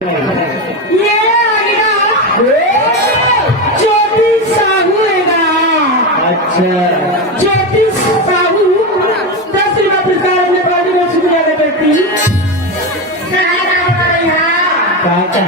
ये आएगा ज्योतिष साहू आएगा। अच्छा ज्योतिष साहू 10 रुपया पुरस्कार में बड़ी में शुक्रिया अदा करती काका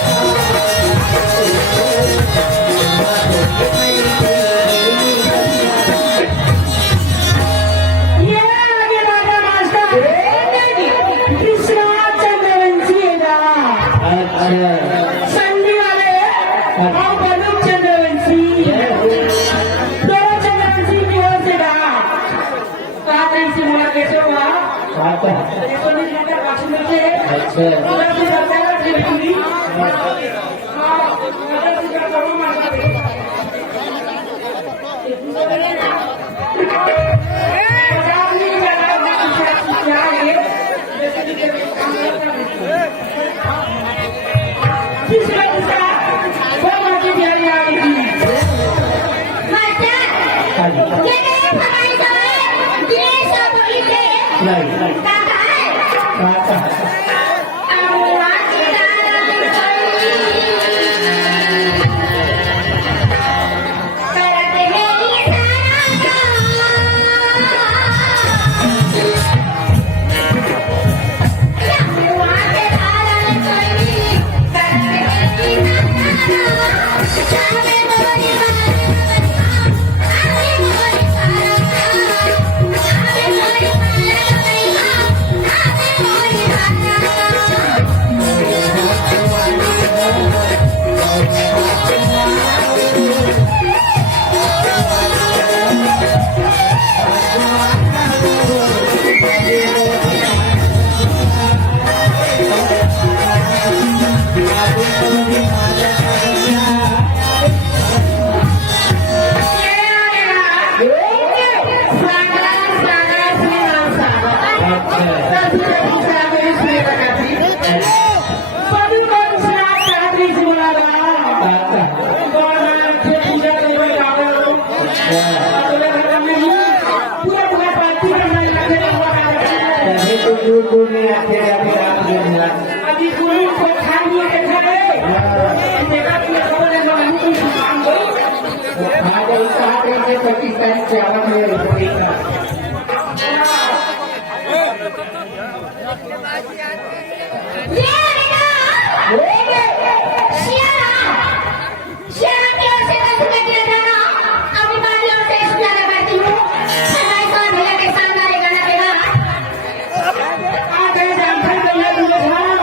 Thank you. अच्छा संधी वाले और बलूक चंद्रवंशी दोनों चंद्रवंशी की ओर से कहा कांग्रेस मुला कैसे हुआ काका देखो नहीं जाता पश्चिम से अच्छा उधर से सरकार चलेगी हाँ उधर से करो मार दे नहीं काका दूर नहीं आते अभी आप मिला अभी कोई को खाइए देखा है देखा कि खबर है मैं नहीं काम करूं आज उसका के 25 तारीख से आवाज में रिपोर्टिंग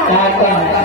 काका